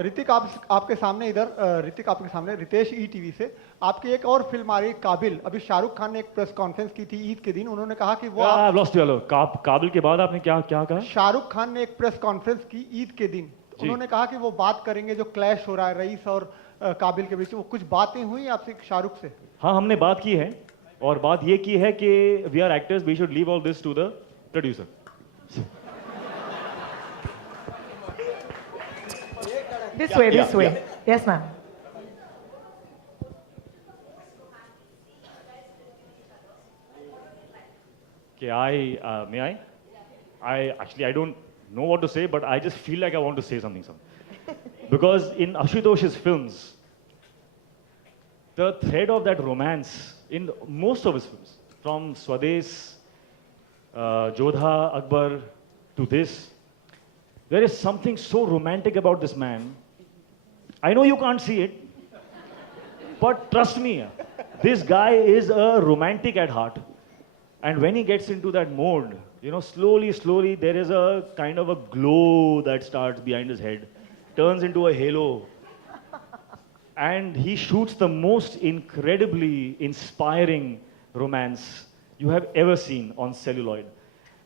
ऋतिक आपके सामने इधर ऋतिक आपके सामने रितेश ईटीवी से आपकी एक और फिल्म आ रही है काबिल। अभी शाहरुख खान ने एक प्रेस कॉन्फ्रेंस की थी ईद के दिन, उन्होंने कहा कि वो काबिल के बाद आपने क्या क्या कहा? शाहरुख खान ने एक प्रेस कॉन्फ्रेंस की ईद के दिन, उन्होंने कहा कि वो बात करेंगे जो क्लैश हो रहा है रईस और काबिल के बीच। वो कुछ बातें हुई आपसे शाहरुख से? हाँ, हमने बात की है और बात ये की है कि we are actors, we should leave all this to the producer. This way, this way. Yes, ma'am. Okay, may I? I don't know what to say, but I just feel like I want to say something. Because in Ashutosh's films, the thread of that romance in most of his films, from Swades, Jodha, Akbar to this, there is something so romantic about this man. I know you can't see it, but trust me, this guy is a romantic at heart. And when he gets into that mode, you know, slowly, slowly, there is a kind of a glow that starts behind his head, turns into a halo. And he shoots the most incredibly inspiring romance you have ever seen on celluloid.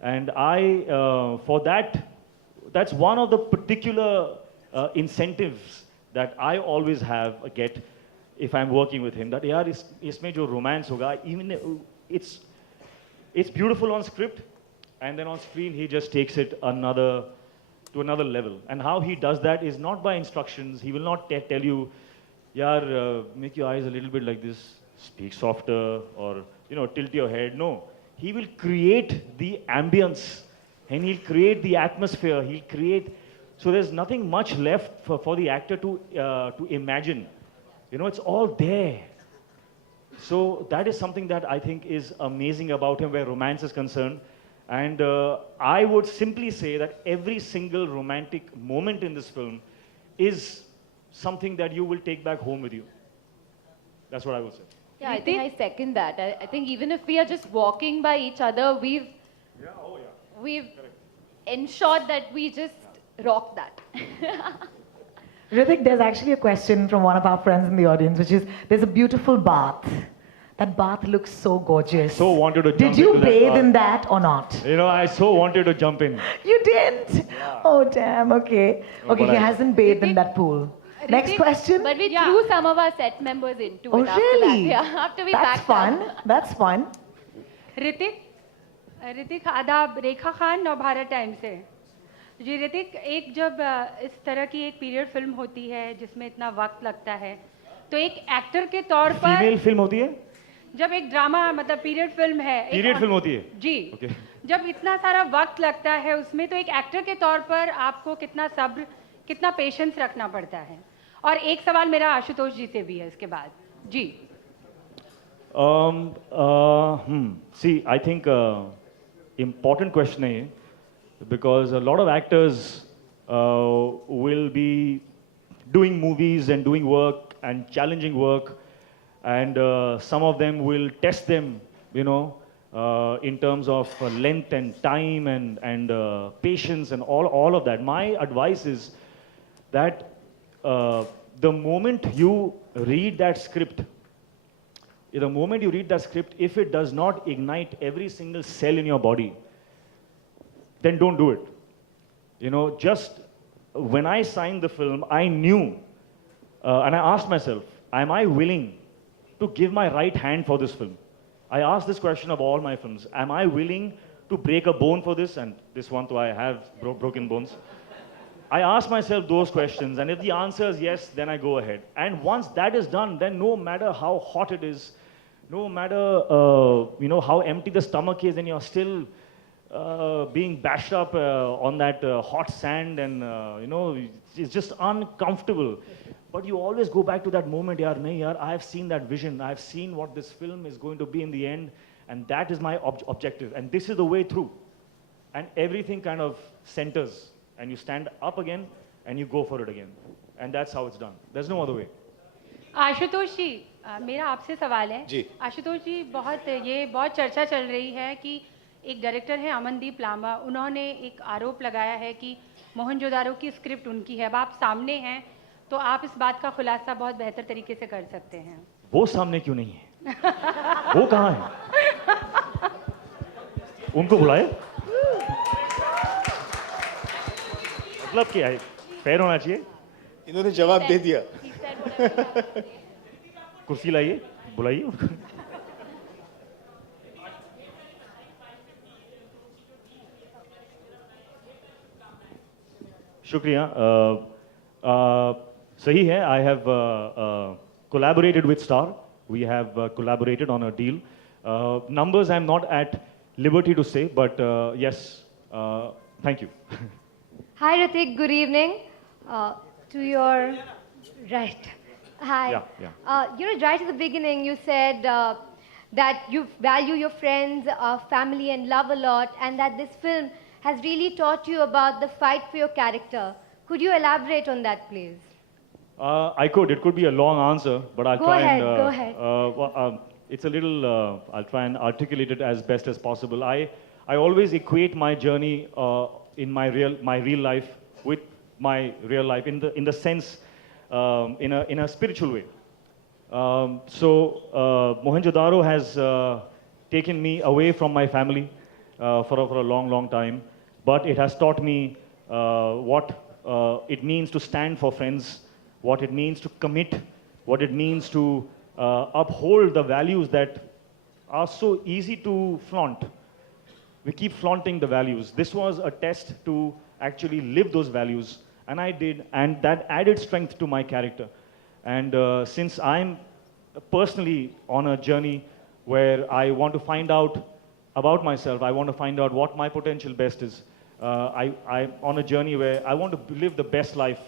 And for that, that's one of the particular incentives that I always get if I'm working with him. That yaar, isme jo romance hoga, even it's beautiful on script, and then on screen he just takes it to another level. And how he does that is not by instructions. He will not tell you, yaar, make your eyes a little bit like this, speak softer, or tilt your head. No, he will create the ambience, and he'll create the atmosphere. He'll create. So there's nothing much left for the actor to imagine. It's all there. So that is something that I think is amazing about him where romance is concerned. And I would simply say that every single romantic moment in this film is something that you will take back home with you. That's what I would say. Yeah, I think I second that. I think even if we are just walking by each other, we've ensured that we just rock that. Hrithik, there's actually a question from one of our friends in the audience, which is, there's a beautiful bath. That bath looks so gorgeous. So wanted to jump Did you into bathe that in that or not? I so wanted to jump in. You didn't? Yeah. Oh, damn, okay. Okay, he hasn't bathed in that pool. Next question? But we threw some of our set members into it after really? that. Yeah, after we That's fun. That's fun. Hrithik आदाब रेखा खान और Bharat time से जी। ऋतिक, एक जब इस तरह की एक period film होती है जिसमें इतना वक्त लगता है, तो एक एक्टर के तौर पर फीमेल फिल्म होती है, जब एक ड्रामा मतलब पीरियड फिल्म है, पीरियड फिल्म होती है जी, जब इतना सारा वक्त लगता है उसमें, तो एक एक्टर के तौर पर आपको कितना सब्र, कितना पेशेंस रखना पड़ता है? और एक सवाल मेरा आशुतोष जी से भी है इसके बाद जी। See, I think important question है, because a lot of actors will be doing movies and doing work and challenging work, and some of them will test them, in terms of length and time and patience and all of that. My advice is that the moment you read that script, if it does not ignite every single cell in your body, then don't do it. Just when I signed the film, I knew, and I asked myself, am I willing to give my right hand for this film? I asked this question of all my films. Am I willing to break a bone for this? And this one too, I have broken bones. I ask myself those questions, and if the answer is yes, then I go ahead. And once that is done, then no matter how hot it is, no matter how empty the stomach is, and you're still being bashed up on that hot sand, and it's just uncomfortable. But you always go back to that moment, yaar, I have seen that vision. I have seen what this film is going to be in the end, and that is my objective. And this is the way through. And everything kind of centers, and you stand up again, and you go for it again. And that's how it's done. There's no other way. Ashutosh जी, मेरा आपसे सवाल है जी। आशुतोष जी, बहुत चर्चा चल रही है कि एक डायरेक्टर है अमनदीप लांबा, उन्होंने एक आरोप लगाया है कि मोहनजो दारो की स्क्रिप्ट उनकी है। अब आप सामने हैं, तो आप इस बात का खुलासा बहुत बेहतर तरीके से कर सकते हैं। वो सामने क्यों नहीं है? वो कहाँ है? उनको बुलाए? मतलब क्या है? फेयर होना चाहिए। इन्होंने जवाब दे दिया। कुर्सी लाइए, बुलाइए उनको। शुक्रिया। सही है, I have collaborated with Star. We have collaborated on a deal. Numbers I'm not at liberty to say, but yes, thank you. Hi Hrithik, good evening. To your right. Hi. Yeah. Right at the beginning you said that you value your friends, family and love a lot, and that this film has really taught you about the fight for your character. Could you elaborate on that, please? I could. It could be a long answer, but I'll try and... Go ahead. It's a little... I'll try and articulate it as best as possible. I always equate my journey in my real life with my real life in the sense, in a spiritual way. Mohenjo Daro has taken me away from my family for a long time, but it has taught me what it means to stand for friends, what it means to commit, what it means to uphold the values that are so easy to flaunt. We keep flaunting the values. This was a test to actually live those values, and I did, and that added strength to my character. And since I'm personally on a journey where I want to find out about myself, I want to find out what my potential best is. I'm on a journey where I want to live the best life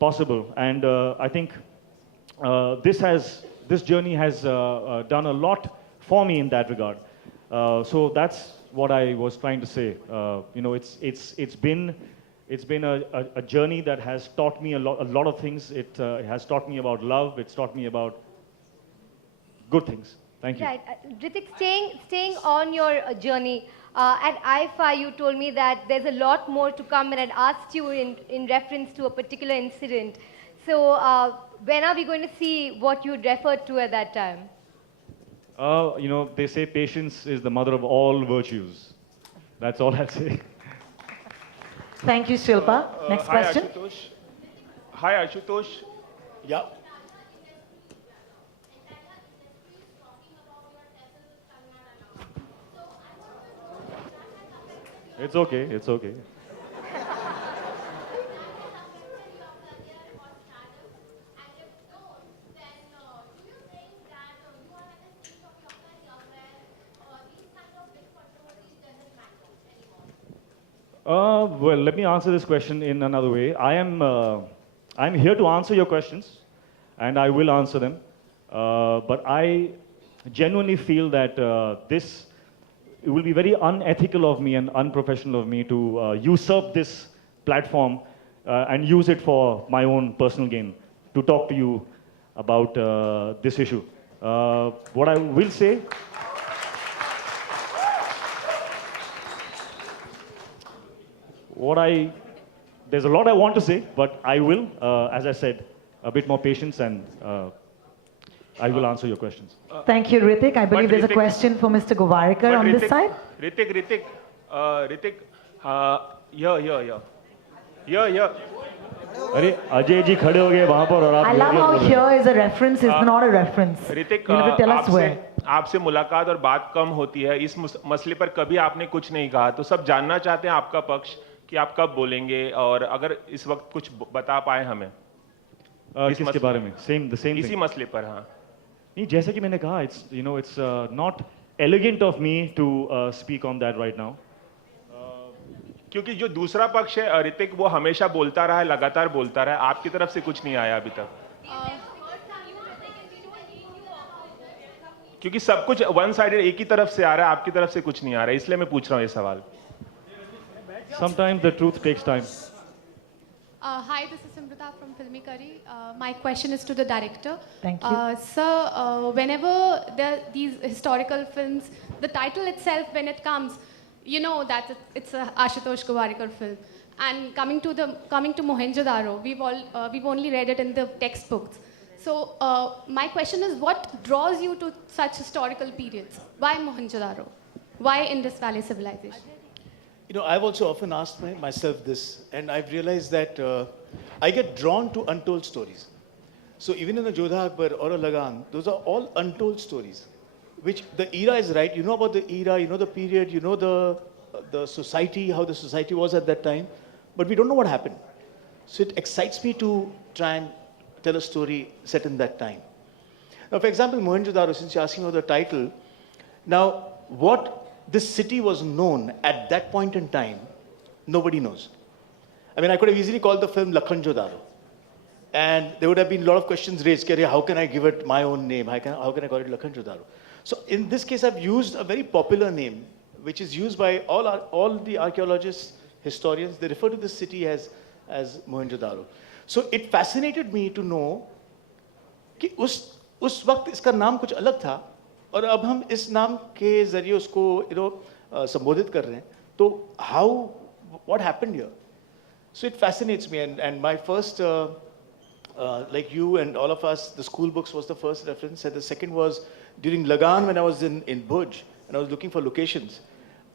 possible, and I think this journey has done a lot for me in that regard. So that's what I was trying to say. It's been a journey that has taught me a lot of things. It has taught me about love. It's taught me about good things. Thank you. Right. Hrithik, staying on your journey, at IFA you told me that there's a lot more to come, and I'd asked you in reference to a particular incident. So when are we going to see what you referred to at that time? They say patience is the mother of all virtues. That's all I'll say. Thank you, Shilpa. Next question. Hi, Ashutosh. Yeah. It's okay, it's okay. Well, let me answer this question in another way. I'm here to answer your questions, and I will answer them. But I genuinely feel that it will be very unethical of me and unprofessional of me to usurp this platform and use it for my own personal gain to talk to you about this issue. What I will say, there's a lot I want to say, but I will, as I said, a bit more patience, and I will answer your questions. Thank you, Hrithik. I believe there's a question for Mr. Gowariker on this side. Hrithik, here. अरे अजय जी खड़े हो गए वहां पर और आप I love how here is a reference, is not a reference. Hrithik, You have to tell us where. आपसे मुलाकात और बात कम होती है, इस मसले पर कभी आपने कुछ नहीं कहा, तो सब जानना चाहते हैं आपका पक्ष कि आप कब बोलेंगे, और अगर इस वक्त कुछ बता पाए हमें किसके बारे में? सेम इसी मसले पर। हाँ नहीं, जैसे कि मैंने कहा, it's not elegant of me to speak on that right now. क्योंकि जो दूसरा पक्ष है ऋतिक, वो हमेशा बोलता रहा है, लगातार बोलता रहा है, आपकी तरफ से कुछ नहीं आया अभी तक। क्योंकि सब कुछ वन साइडेड एक ही तरफ से आ रहा है, आपकी तरफ से कुछ नहीं आ रहा है, इसलिए मैं पूछ रहा हूँ ये सवाल। Sometimes the truth takes time. Hi, this is Simrita from Filmikari. My question is to the director. Thank you. Sir, whenever there are these historical films, the title itself, when it comes, you know that it's a Ashutosh Gowariker film. And coming to Mohenjo-daro, we've only read it in the textbooks. So my question is, what draws you to such historical periods? Why Mohenjo-daro? Why Indus Valley civilization? You know, I've also often asked myself this, and I've realized that I get drawn to untold stories. So even in a Jodha Akbar or a Lagan, those are all untold stories, which the era is right. You know about the era, you know the period, you know the society, how the society was at that time, but we don't know what happened. So it excites me to try and tell a story set in that time. Now, for example, Mohenjo-daro, since you're asking about the title, now what this city was known at that point in time, nobody knows. I mean, I could have easily called the film Lakhanjo-daro. And there would have been a lot of questions raised. How can I give it my own name? How can I call it Lakhanjo-daro? So in this case, I've used a very popular name, which is used by all the archaeologists, historians. They refer to this city as Mohenjo-daro. So it fascinated me to know कि उस वक्त इसका नाम कुछ अलग था और अब हम इस नाम के जरिए उसको संबोधित कर रहे हैं. तो what happened here? So it fascinates me, and my first, like you and all of us, the school books was the first reference, and the second was during Lagan when I was in Bhuj and I was looking for locations.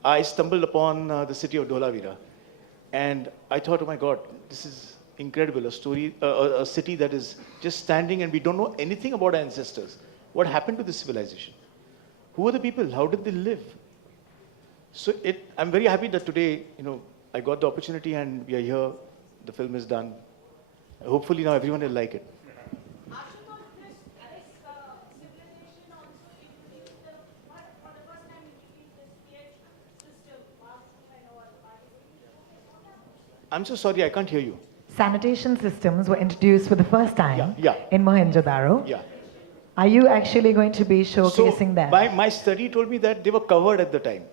I stumbled upon the city of Dholavira, and I thought, oh my God, this is incredible, a story, a city that is just standing and we don't know anything about our ancestors. What happened to this civilization? Who are the people? How did they live? So I'm very happy that today, I got the opportunity and we are here. The film is done. Hopefully now everyone will like it. I'm so sorry, I can't hear you. Sanitation systems were introduced for the first time in Mohenjo-daro. Yeah. Are you actually going to be showcasing them? My study told me that they were covered at the time.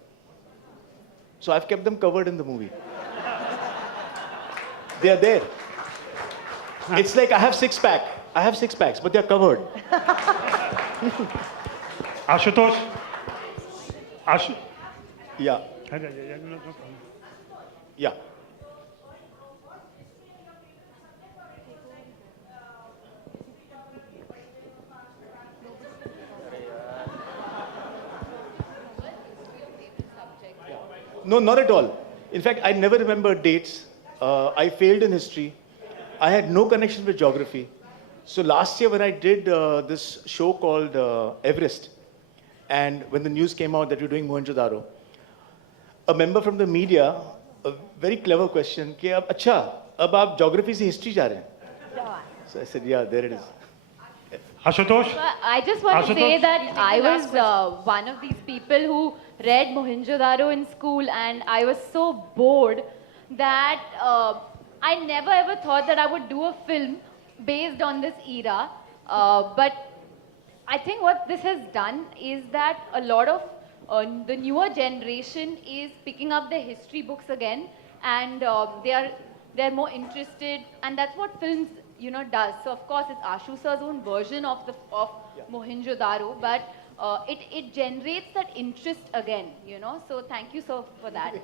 So I've kept them covered in the movie. They are there. It's like I have six-pack. I have six packs, but they're covered. Ashutosh? Yeah. Yeah. No, not at all. In fact, I never remember dates. I failed in history. I had no connection with geography. So last year when I did this show called Everest, and when the news came out that you're doing Mohenjo-daro, a member from the media, a very clever question, कि अब अच्छा, अब आप geography से history जा रहे हैं? So I said, yeah, there it is. Ashutosh? I just want to say that I was one of these people who read Mohenjo-daro in school, and I was so bored that I never ever thought that I would do a film based on this era. But I think what this has done is that a lot of the newer generation is picking up the history books again, and they're more interested, and that's what films does. So of course it's Ashu sir's own version of Mohenjo-daro, but it generates that interest again, So thank you so for that.